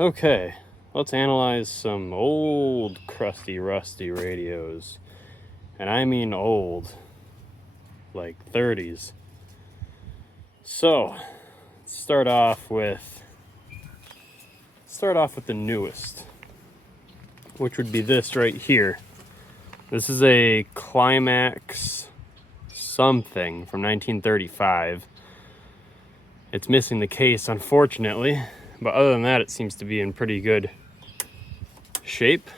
Okay, let's analyze some old crusty rusty radios. And I mean old, like 30s. So, let's start off with the newest, which would be this right here. This is a Climax something from 1935. It's missing the case, unfortunately, but other than that, it seems to be in pretty good shape.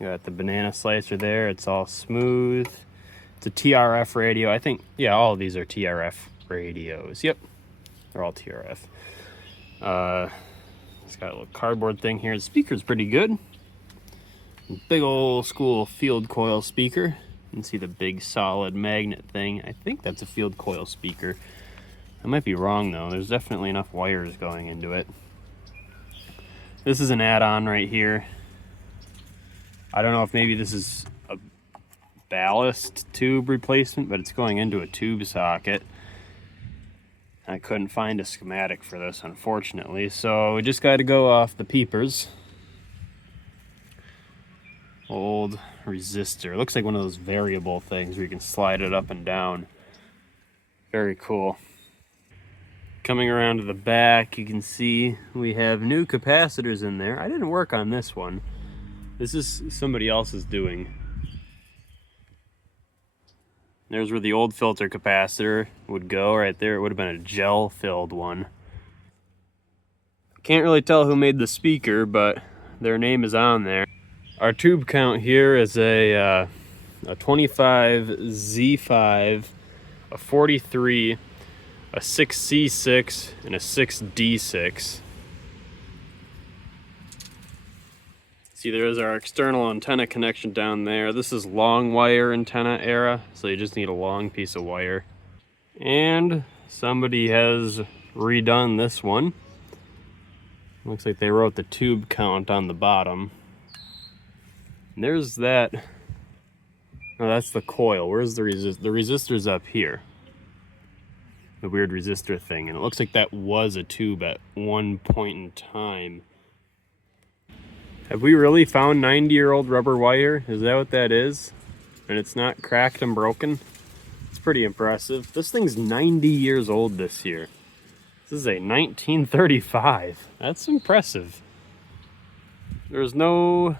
You got the banana slicer there, it's all smooth. It's a TRF radio. I think, yeah, all of these are TRF radios. Yep, they're all TRF. It's got a little cardboard thing here. The speaker's pretty good. Big old school field coil speaker. You can see the big solid magnet thing. I think that's a field coil speaker. I might be wrong though. There's definitely enough wires going into it. This is an add-on right here. I don't know if maybe this is a ballast tube replacement, but it's going into a tube socket. I couldn't find a schematic for this, unfortunately, so we just got to go off the peepers. Old resistor. Looks like one of those variable things where you can slide it up and down. Very cool. Coming around to the back, you can see we have new capacitors in there. I didn't work on this one. This is somebody else's doing. There's where the old filter capacitor would go right there. It would have been a gel-filled one. Can't really tell who made the speaker, but their name is on there. Our tube count here is a 25 Z5, a 43, a 6C6, and a 6D6. See, there is our external antenna connection down there. This is long wire antenna era, so you just need a long piece of wire. And somebody has redone this one. Looks like they wrote the tube count on the bottom. And there's that. Oh, that's the coil. Where's the resistor? The resistor's up here. The weird resistor thing. And it looks like that was a tube at one point in time. Have we really found 90-year-old rubber wire? Is that what that is? And it's not cracked and broken? It's pretty impressive. This thing's 90 years old this year. This is a 1935. That's impressive. There's no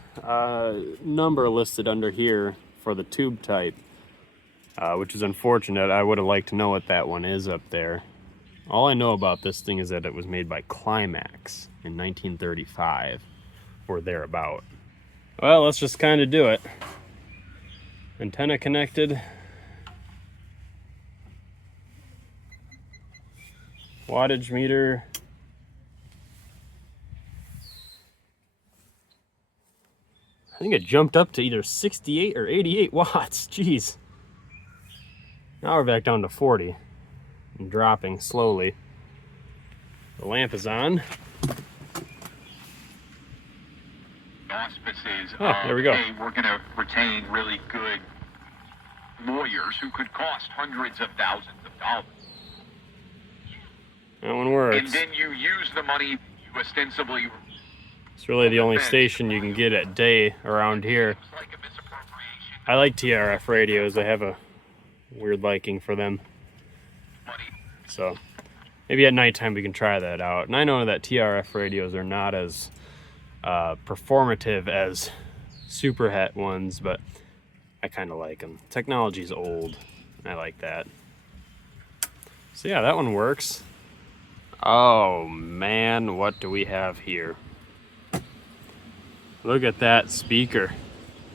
number listed under here for the tube type, which is unfortunate. I would have liked to know what that one is up there. All I know about this thing is that it was made by Climax in 1935. Or thereabout. Well, let's just kind of do it. Antenna connected. Wattage meter. I think it jumped up to either 68 or 88 watts. Jeez. Now we're back down to 40 and dropping slowly. The lamp is on. Auspices there we go. Hey, we're going to retain really good lawyers who could cost hundreds of thousands of dollars. That one works. And then you use the money you ostensibly... It's really the only station you can get at day around here. I like TRF radios. I have a weird liking for them. So maybe at nighttime we can try that out. And I know that TRF radios are not as performative as superhet ones, but I kind of like them. Technology's old. I like that. So yeah, that one works. Oh man, what do we have here? Look at that speaker.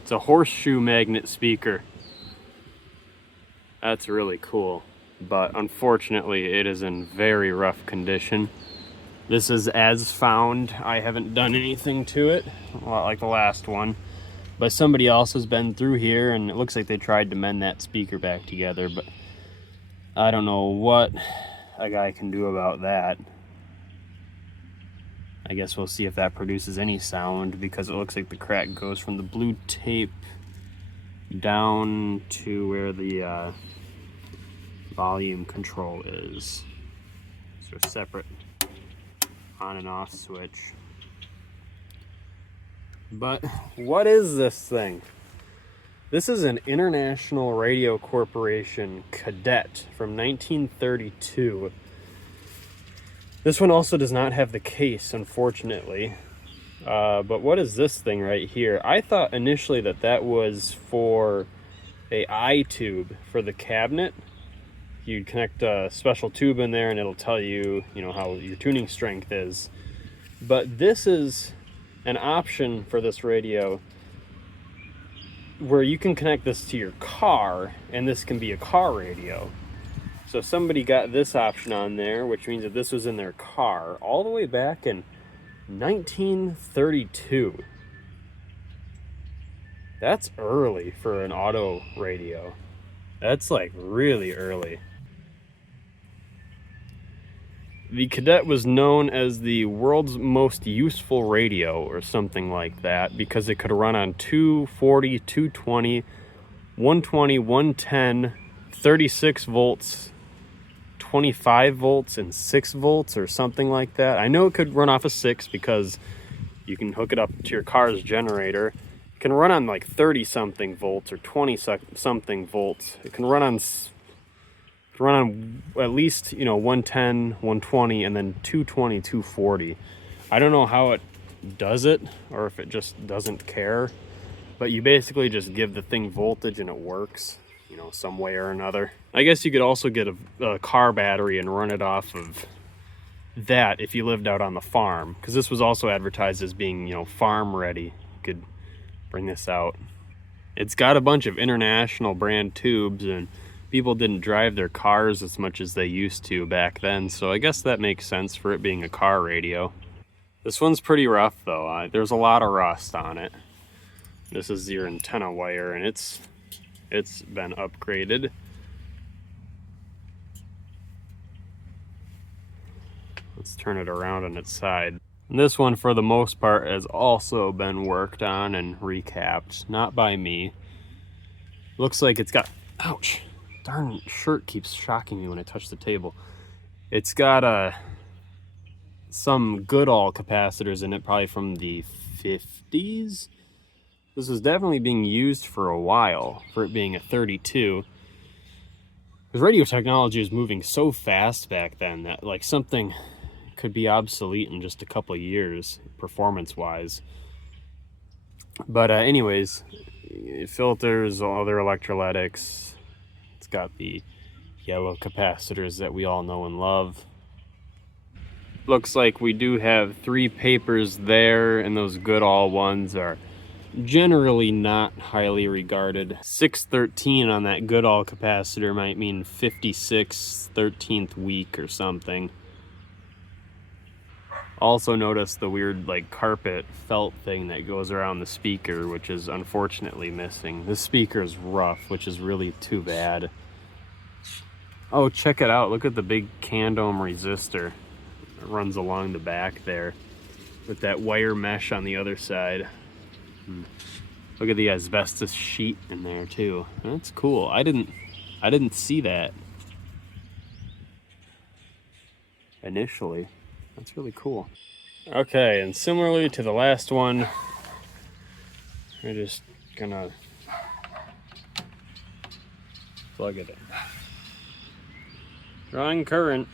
It's a horseshoe magnet speaker. That's really cool, but unfortunately it is in very rough condition. This is as found. I haven't done anything to it, a lot like the last one. But somebody else has been through here, and it looks like they tried to mend that speaker back together, but I don't know what a guy can do about that. I guess we'll see if that produces any sound, because it looks like the crack goes from the blue tape down to where the volume control is. So separate on and off switch. But what is this thing? This is an International Radio Corporation Cadet from 1932. This one also does not have the case, unfortunately. But what is this thing right here? I thought initially that was for a eye tube for the cabinet. You'd connect a special tube in there and it'll tell you, how your tuning strength is. But this is an option for this radio where you can connect this to your car, and this can be a car radio. So somebody got this option on there, which means that this was in their car all the way back in 1932. That's early for an auto radio. That's like really early. The Cadet was known as the world's most useful radio or something like that because it could run on 240, 220, 120, 110, 36 volts, 25 volts, and 6 volts or something like that. I know it could run off of 6 because you can hook it up to your car's generator. It can run on like 30 something volts or 20 something volts. It can run on at least 110, 120, and then 220, 240. I don't know how it does it or if it just doesn't care, but you basically just give the thing voltage and it works, some way or another. I guess you could also get a car battery and run it off of that if you lived out on the farm, because this was also advertised as being farm ready. You could bring this out. It's got a bunch of international brand tubes, and people didn't drive their cars as much as they used to back then, so I guess that makes sense for it being a car radio. This one's pretty rough though. There's a lot of rust on it. This is your antenna wire, and it's been upgraded. Let's turn it around on its side. And this one, for the most part, has also been worked on and recapped, not by me. Looks like it's got, ouch, darn shirt keeps shocking me when I touch the table. It's got some Goodall capacitors in it, probably from the 50s. This is definitely being used for a while, for it being a 32. Because radio technology was moving so fast back then that like something could be obsolete in just a couple of years, performance-wise. But anyways, filters, all other electrolytics. It's got the yellow capacitors that we all know and love. Looks like we do have 3 papers there, and those Goodall ones are generally not highly regarded. 613 on that Goodall capacitor might mean 56 13th week or something. Also notice the weird like carpet felt thing that goes around the speaker, which is unfortunately missing. This speaker is rough, which is really too bad. Oh, check it out. Look at the big Candome resistor. It runs along the back there with that wire mesh on the other side. Look at the asbestos sheet in there too. That's cool. I didn't see that initially. That's really cool. Okay, and similarly to the last one, we're just gonna plug it in. Drawing current.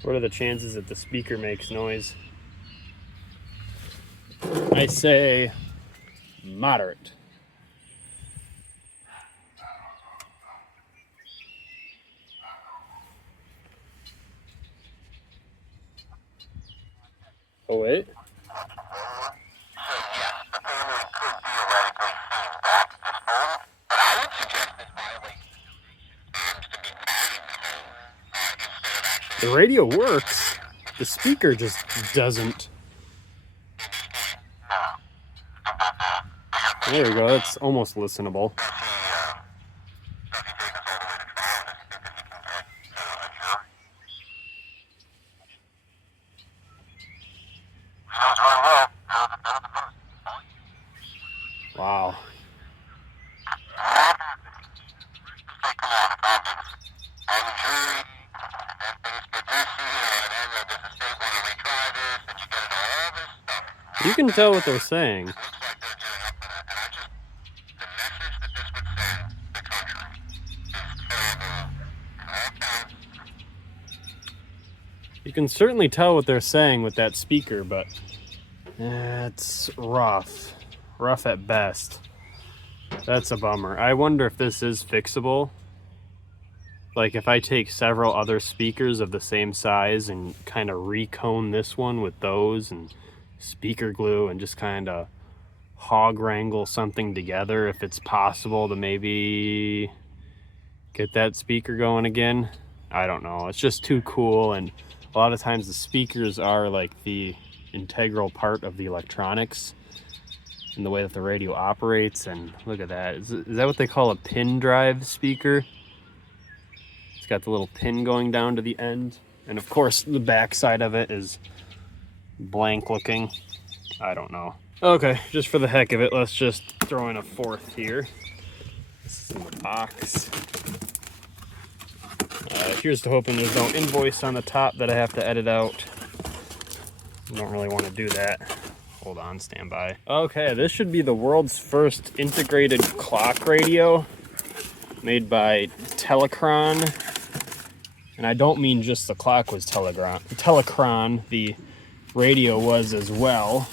What are the chances that the speaker makes noise? I say moderate. Oh wait. The radio works. The speaker just doesn't. There we go. That's almost listenable. Wow. You can tell what they're saying. Looks like they're gearing up for that. And I just, the message that this would send the country is favorable in all counts. You can certainly tell what they're saying with that speaker, but it's rough. Rough at best. That's a bummer. I wonder if this is fixable. Like if I take several other speakers of the same size and kind of recone this one with those and speaker glue and just kind of hog wrangle something together, if it's possible to maybe get that speaker going again. I don't know. It's just too cool, and a lot of times the speakers are like the integral part of the electronics and the way that the radio operates. And look at that. Is that what they call a pin drive speaker? It's got the little pin going down to the end. And of course, the back side of it is blank looking. I don't know. Okay, just for the heck of it, let's just throw in a fourth here. This is in the box. Here's to hoping there's no invoice on the top that I have to edit out. Don't really want to do that. Hold on, stand by. Okay, this should be the world's first integrated clock radio made by Telecron. And I don't mean just the clock was Telecron, the radio was as well.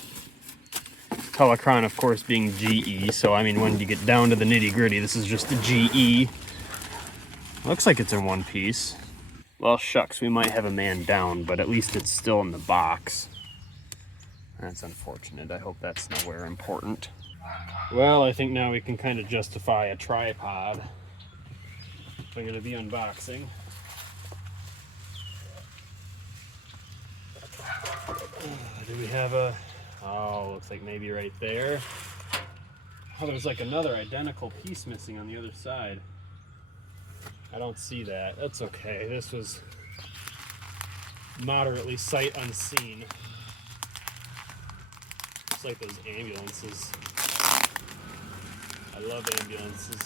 Telecron, of course, being GE. So, I mean, when you get down to the nitty gritty, this is just the GE. Looks like it's in one piece. Well, shucks, we might have a man down, but at least it's still in the box. That's unfortunate. I hope that's nowhere important. Well, I think now we can kind of justify a tripod. If I'm going to be unboxing. Do we have a... Oh, looks like maybe right there. Oh, there's like another identical piece missing on the other side. I don't see that. That's okay. This was moderately sight unseen. It's like those ambulances. I love ambulances.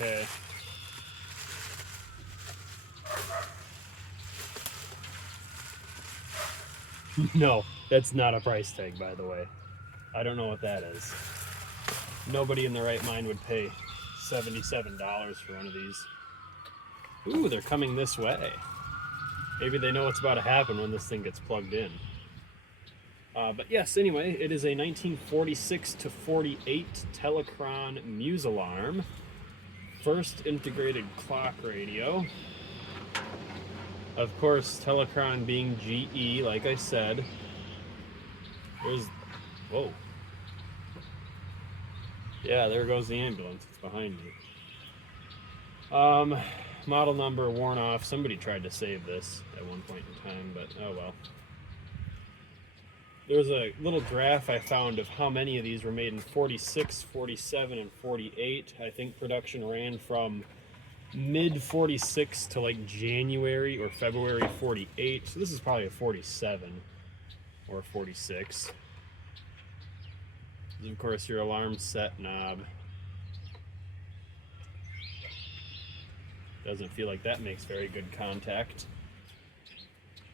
Okay. No, that's not a price tag, by the way. I don't know what that is. Nobody in their right mind would pay $77 for one of these. Ooh, they're coming this way. Maybe they know what's about to happen when this thing gets plugged in. But yes, anyway, it is a 1946 to 48 Telecron Musalarm. First integrated clock radio. Of course, Telecron being GE, like I said. There's... Whoa. Yeah, there goes the ambulance. It's behind me. Model number worn off. Somebody tried to save this at one point in time, but oh well. There was a little graph I found of how many of these were made in 46, 47, and 48. I think production ran from mid 46 to like January or February 48. So this is probably a 47 or 46. This is, of course, your alarm set knob. Doesn't feel like that makes very good contact.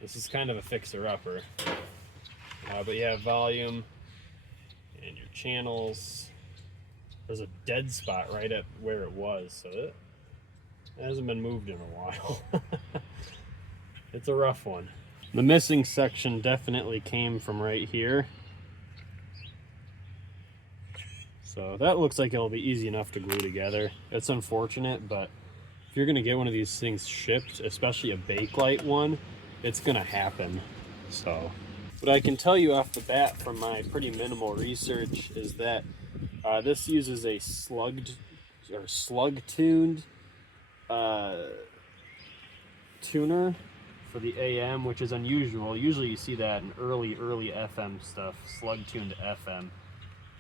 This is kind of a fixer-upper. But you have volume and your channels. There's a dead spot right at where it was, so it hasn't been moved in a while. It's a rough one. The missing section definitely came from right here. So that looks like it'll be easy enough to glue together. It's unfortunate, but if you're gonna get one of these things shipped, especially a Bakelite one, it's gonna happen. So, what I can tell you off the bat from my pretty minimal research is that this uses a slug-tuned tuner for the AM, which is unusual. Usually you see that in early FM stuff, slug-tuned FM.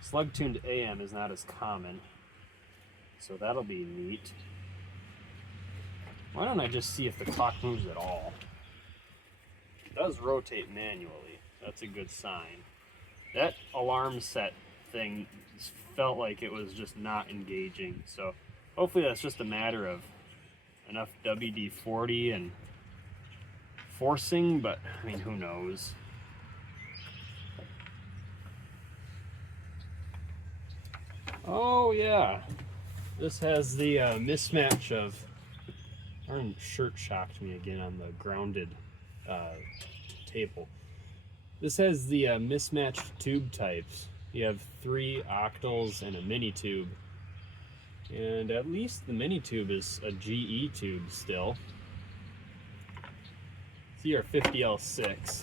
Slug-tuned AM is not as common, so that'll be neat. Why don't I just see if the clock moves at all? It does rotate manually. That's a good sign. That alarm set thing felt like it was just not engaging, so hopefully that's just a matter of enough WD-40 and forcing, but I mean, who knows? Oh yeah, this has the mismatch of, our shirt shocked me again on the grounded table. This has the mismatched tube types. You have 3 octals and a mini tube. And at least the mini tube is a GE tube still. CR50L6.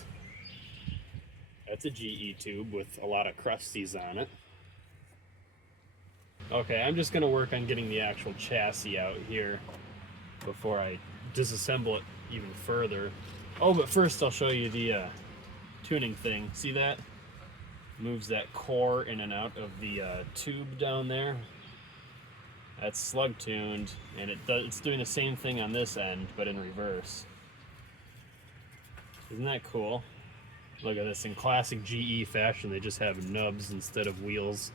That's a GE tube with a lot of crusties on it. Okay, I'm just going to work on getting the actual chassis out here before I disassemble it even further. Oh, but first I'll show you the tuning thing. See that? Moves that core in and out of the tube down there. That's slug tuned, and it's doing the same thing on this end, but in reverse. Isn't that cool? Look at this, in classic GE fashion, they just have nubs instead of wheels.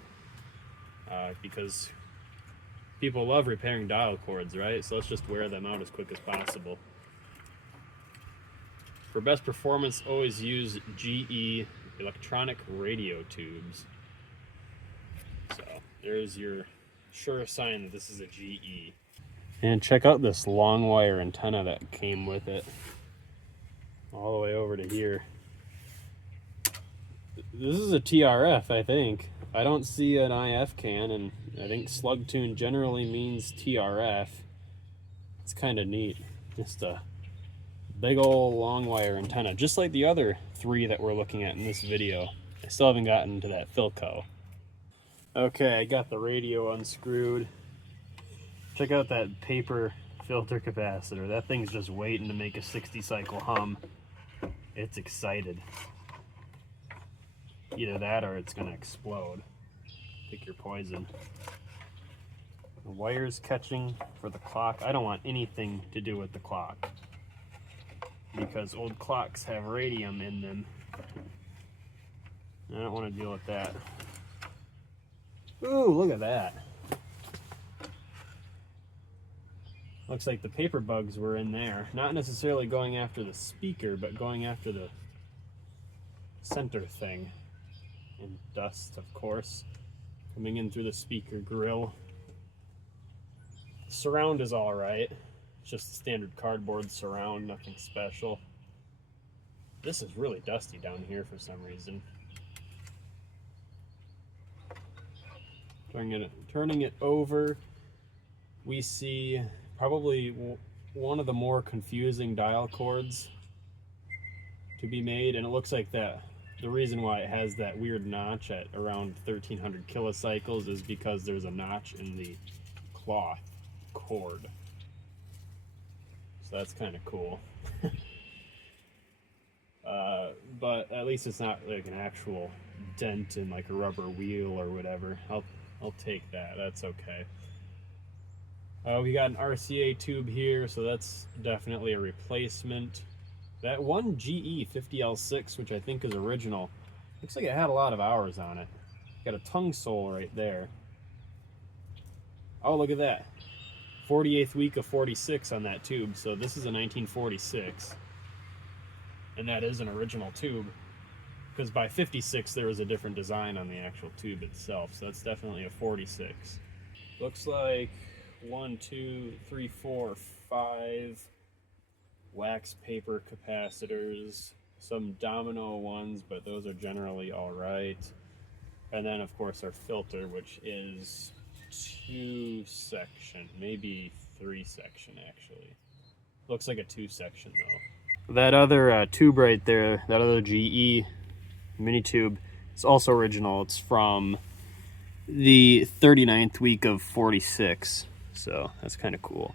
Because people love repairing dial cords, right? So let's just wear them out as quick as possible. For best performance, always use GE electronic radio tubes. So there's your sure sign that this is a GE. And check out this long wire antenna that came with it. All the way over to here. This is a TRF, I think. I don't see an IF can, and I think slug tune generally means TRF. It's kind of neat. Just a big old long wire antenna, just like the other 3 that we're looking at in this video. I still haven't gotten to that Philco. Okay, I got the radio unscrewed. Check out that paper filter capacitor. That thing's just waiting to make a 60 cycle hum. It's excited. Either that or it's gonna explode. Pick your poison. The wire's catching for the clock. I don't want anything to do with the clock because old clocks have radium in them. I don't want to deal with that. Ooh, look at that. Looks like the paper bugs were in there. Not necessarily going after the speaker, but going after the center thing. And dust, of course, coming in through the speaker grill. Surround is all right. It's just a standard cardboard surround, nothing special. This is really dusty down here for some reason. Turning it over, we see probably one of the more confusing dial cords to be made, and it looks like that the reason why it has that weird notch at around 1300 kilocycles is because there's a notch in the cloth cord. So that's kind of cool. But at least it's not like an actual dent in like a rubber wheel or whatever. I'll take that. That's okay. We got an RCA tube here, so that's definitely a replacement. That one GE 50L6, which I think is original, looks like it had a lot of hours on it. Got a tongue sole right there. Oh, look at that. 48th week of 46 on that tube, so this is a 1946. And that is an original tube, because by 56 there was a different design on the actual tube itself, so that's definitely a 46. Looks like 1, 2, 3, 4, 5 wax paper capacitors, some domino ones, but those are generally all right. And then of course our filter, which is 2 section, maybe 3 section actually. Looks like a 2 section though. That other tube right there, that other GE mini tube, is also original. It's from the 39th week of 46, so that's kind of cool.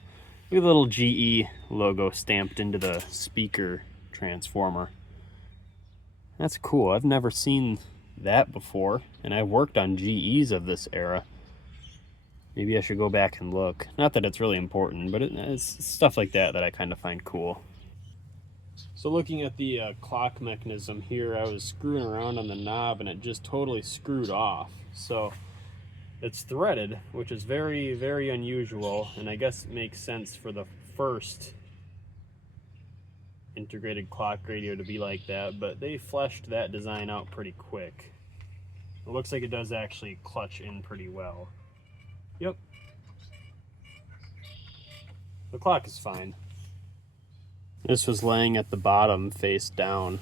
Look at the little GE logo stamped into the speaker transformer. That's cool. I've never seen that before, and I've worked on GEs of this era. Maybe I should go back and look. Not that it's really important, but it's stuff like that that I kind of find cool. So looking at the clock mechanism here, I was screwing around on the knob and it just totally screwed off. So it's threaded, which is very, very unusual, and I guess it makes sense for the first integrated clock radio to be like that, but they fleshed that design out pretty quick. It looks like it does actually clutch in pretty well. Yep. The clock is fine. This was laying at the bottom face down.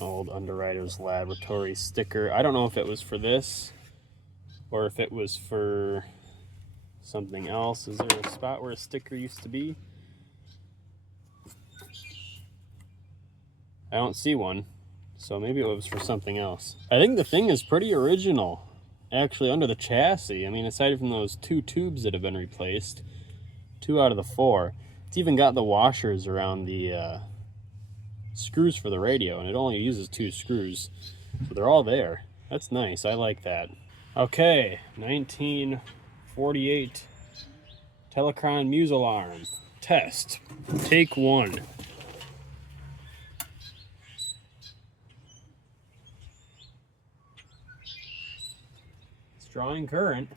Old Underwriter's Laboratory sticker. I don't know if it was for this or if it was for something else. Is there a spot where a sticker used to be? I don't see one, so maybe it was for something else. I think the thing is pretty original, actually, under the chassis. I mean, aside from those 2 tubes that have been replaced, 2 out of the 4, it's even got the washers around the screws for the radio, and it only uses 2 screws, so they're all there. That's nice. I like that. Okay, 1948 Telecron Muse Alarm test. Take 1. It's drawing current.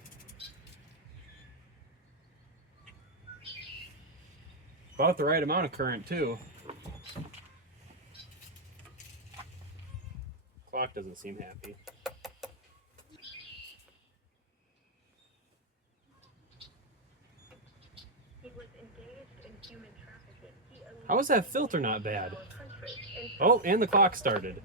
About the right amount of current too. Clock doesn't seem happy. How is that filter not bad? Oh, and the clock started.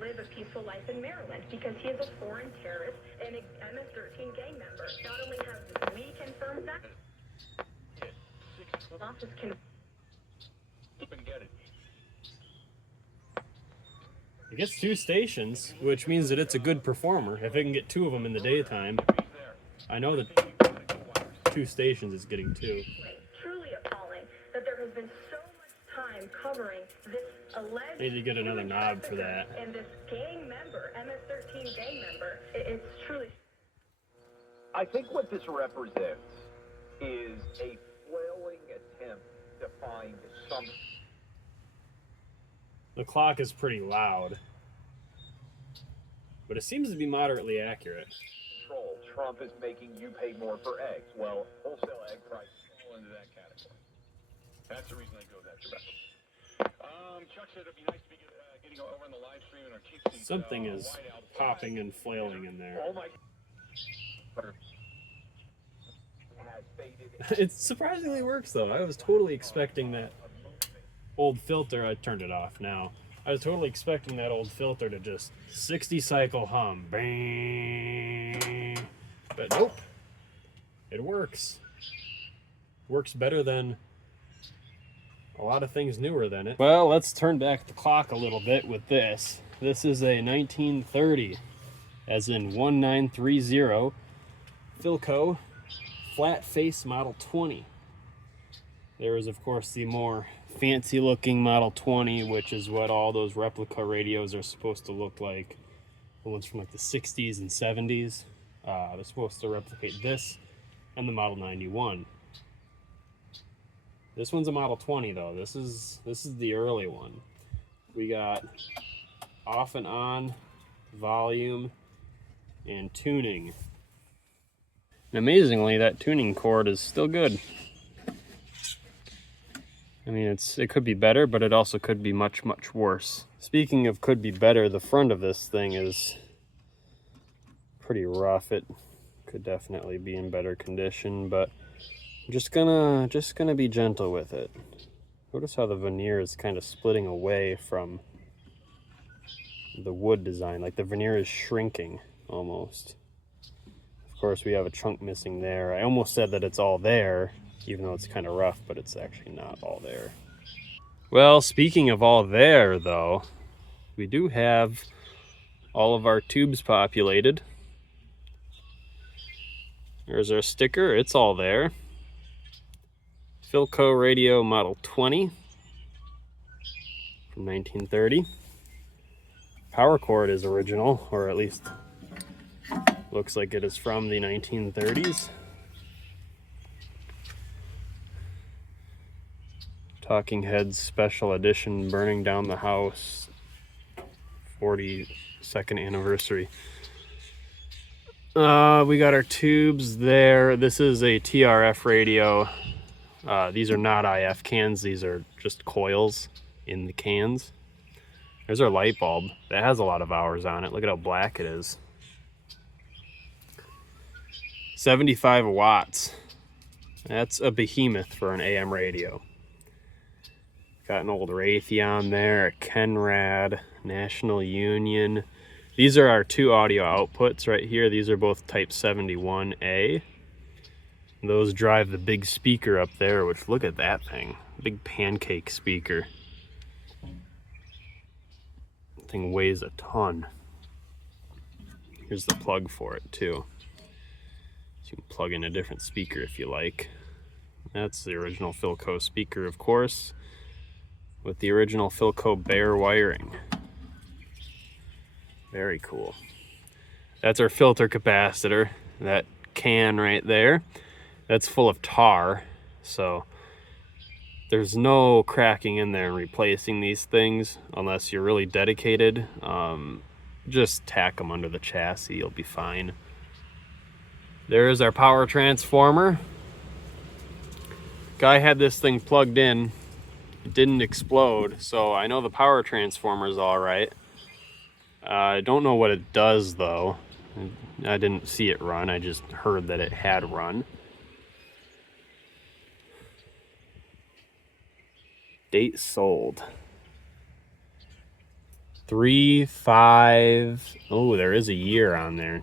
Live a peaceful life in Maryland because he is a foreign terrorist and an MS-13 gang member. Not only have we confirmed that, office can get it. It gets 2 stations, which means that it's a good performer. If it can get 2 of them in the daytime, I know that 2 stations is getting 2. Truly appalling that there has been so much time covering this alleged. Need to get another knob for that. And this gang member, MS-13 gang member, it's truly. I think what this represents is a flailing attempt to find some. The clock is pretty loud, but it seems to be moderately accurate. Control. Trump is making you pay more for eggs. Well, wholesale egg prices fall into that category. That's the reason I go that direction. Chuck said it'd be nice to be getting over in the live stream in our cheap seats. Something is popping and flailing in there. Oh my. Has faded. It surprisingly works though. I was totally expecting that old filter. I turned it off now. I was totally expecting that old filter to just 60 cycle hum. Bang. But nope. It works. Works better than a lot of things newer than it. Well, let's turn back the clock a little bit with this. This is a 1930, as in 1930, Philco flat face Model 20. There is, of course, the more fancy looking Model 20, which is what all those replica radios are supposed to look like. The ones from like the 60s and 70s. They're supposed to replicate this and the Model 91. This one's a Model 20 though. This is the early one. We got off and on, volume, and tuning. And amazingly, that tuning cord is still good. I mean, it could be better, but it also could be much, much worse. Speaking of could be better, the front of this thing is pretty rough. It could definitely be in better condition, but I'm just gonna be gentle with it. Notice how the veneer is kind of splitting away from the wood design, like the veneer is shrinking almost. Of course, we have a chunk missing there. I almost said that it's all there, even though it's kind of rough, but it's actually not all there. Well, speaking of all there though, we do have all of our tubes populated. There's our sticker, it's all there. Philco radio Model 20 from 1930. Power cord is original, or at least looks like it is from the 1930s. Talking Heads Special Edition, Burning Down the House, 40 2nd anniversary. We got our tubes there. This is a TRF radio. These are not IF cans, these are just coils in the cans. There's our light bulb. That has a lot of hours on it. Look at how black it is. 75 watts. That's a behemoth for an AM radio. Got an old Raytheon there, a Kenrad, National Union. These are our 2 audio outputs right here. These are both type 71A. Those drive the big speaker up there, which look at that thing. Big pancake speaker. That thing weighs a ton. Here's the plug for it too. So you can plug in a different speaker if you like. That's the original Philco speaker, of course, with the original Philco bare wiring. Very cool. That's our filter capacitor. That can right there, that's full of tar, so there's no cracking in there and replacing these things unless you're really dedicated. Just tack them under the chassis, you'll be fine. There is our power transformer. Guy had this thing plugged in, it didn't explode, so I know the power transformer is all right. I don't know what it does though. I didn't see it run, I just heard that it had run. Date sold. 3/5. Oh, there is a year on there.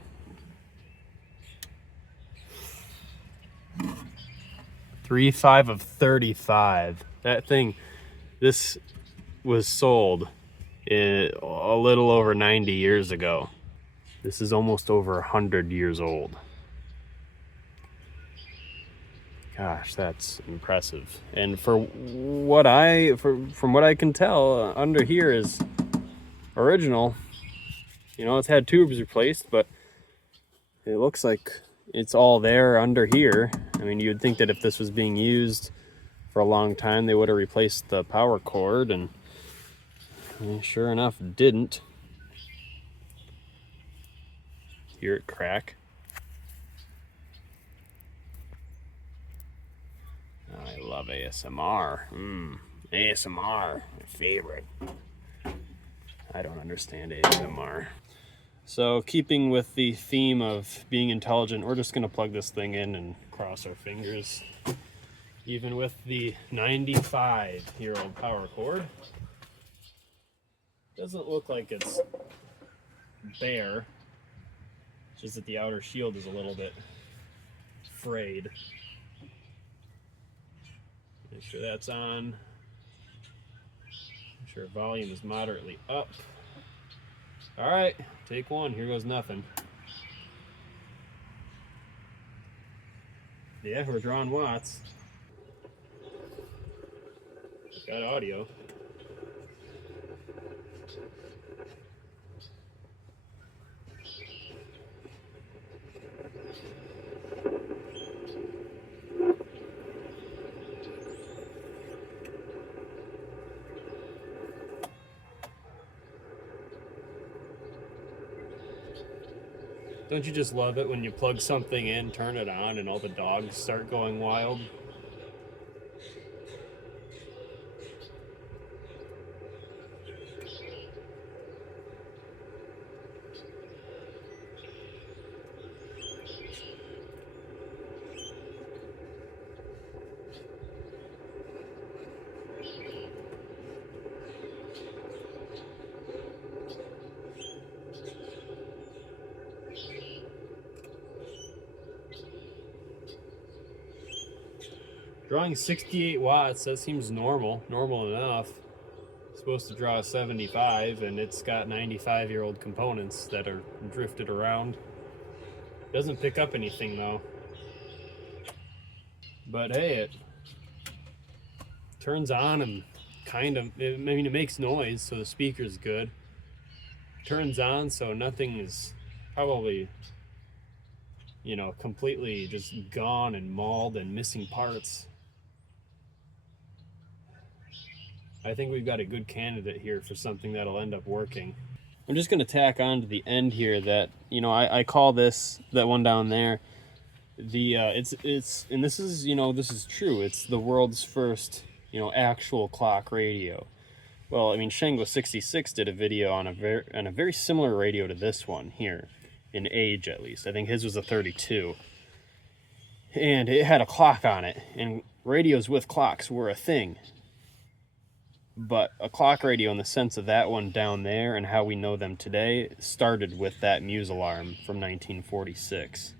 3/5 of 35. That thing, this was sold a little over 90 years ago. This is almost over 100 years old. Gosh, that's impressive. And for what from what I can tell, under here is original. You know, it's had tubes replaced, but it looks like it's all there under here. I mean, you would think that if this was being used for a long time, they would have replaced the power cord, and sure enough, didn't. Hear it crack. I love ASMR. ASMR, my favorite. I don't understand ASMR. So keeping with the theme of being intelligent, we're just gonna plug this thing in and cross our fingers. Even with the 95-year-old power cord. Doesn't look like it's bare. It's just that the outer shield is a little bit frayed. Make sure that's on. Make sure volume is moderately up. All right, take one. Here goes nothing. Yeah, we're drawing watts. Got audio. Don't you just love it when you plug something in, turn it on, and all the dogs start going wild? Drawing 68 watts, that seems normal enough. It's supposed to draw 75, and it's got 95-year-old components that are drifted around. Doesn't pick up anything though. But hey, it turns on and it makes noise, so the speaker's good. Turns on, so nothing is probably, completely just gone and mauled and missing parts. I think we've got a good candidate here for something that'll end up working. I'm just going to tack on to the end here that, you know, I call this, that one down there, the it's and this is, you know, this is true. It's the world's first, you know, actual clock radio. Well, I mean, Shango 66 did a video on a very similar radio to this one here, in age at least. I think his was a 32, and it had a clock on it, and radios with clocks were a thing. But a clock radio in the sense of that one down there and how we know them today started with that Muse alarm from 1946.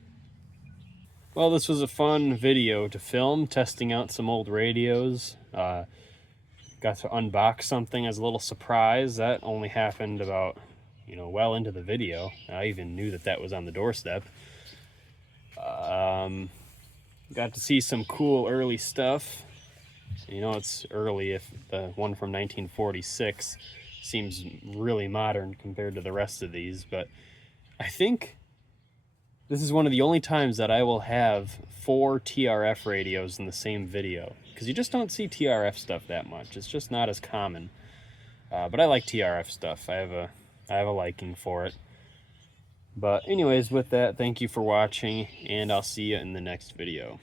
Well, this was a fun video to film, testing out some old radios. Got to unbox something as a little surprise. That only happened about, you know, well into the video. I even knew that that was on the doorstep. Got to see some cool early stuff. You know, it's early if the one from 1946 seems really modern compared to the rest of these, but I think this is one of the only times that I will have 4 TRF radios in the same video, because you just don't see TRF stuff that much. It's just not as common. But I like TRF stuff. I have a liking for it. But anyways, with that, thank you for watching, and I'll see you in the next video.